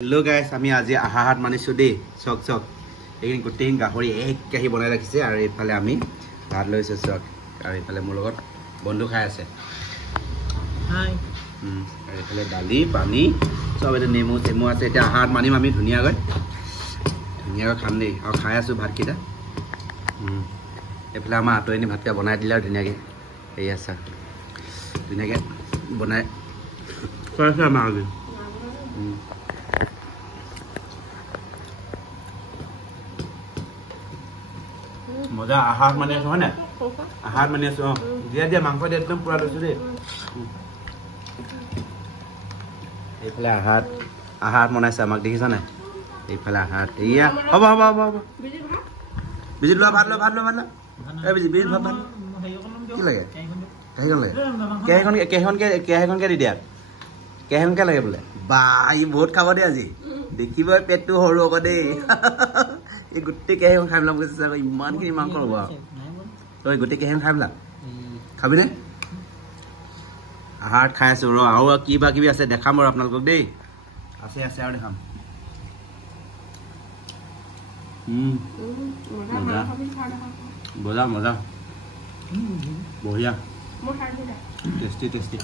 Hello guys, আমি আজি আহাহাত মানিছো দেই চক চক এইখিনি গোটেই গাহৰি এক কাহি বনাই ৰাখিছে আৰু এইফালে আমি ভাত লৈছো চক আৰু এইফালে মোৰ লগত বন্ধু খাই আছে হাই আৰু এইফালে দালি পানী সব এটা নেমু চেমু আছে এটা আহাহাত মানিম আমি ধুনীয়াকৈ খাম দেই আৰু খাই আছো ভাতকেইটা এইফালে আমাৰ আঁতৰিনি ভাতকেইটা বনাই দিলে আৰু ধুনীয়াকৈ এই আছে ধুনীয়াকৈ বনাই খুৱাইছে আমাৰ আজি মজা আহার মানে আছে হয় না আহার মানে আছে দিয়া দিয়া মাংস দিয়া একদম পুরা লৈছো দেই এইফালে আহার বনাইছে আমাক দেখিছা না এইফালে আহার এইয়া হ'ব হ'ব হ'ব হ'ব বিজি লোৱা ভাত লোৱা এই বিজি ভাত কি লাগে কেহিখন দি দিয়া কেহিখনকে লাগে বোলে বা ই বহুত খাব দে আজি দেখিব পেটটো সৰু আকৌ দেই এই গোটেই কেহিখন খাই পেলাম কৈছে ইমানখিনি মাংস ল'ব তই গোটেই কেহিখন খাই পেলা খাবিনে আহাৰত খাই আছো ৰ আৰু কিবা কিবি আছে দেখাম বাৰু আপোনালোকক দেই আছে আছে আৰু দেখাম মজা মজা বঢ়িয়া টেষ্টি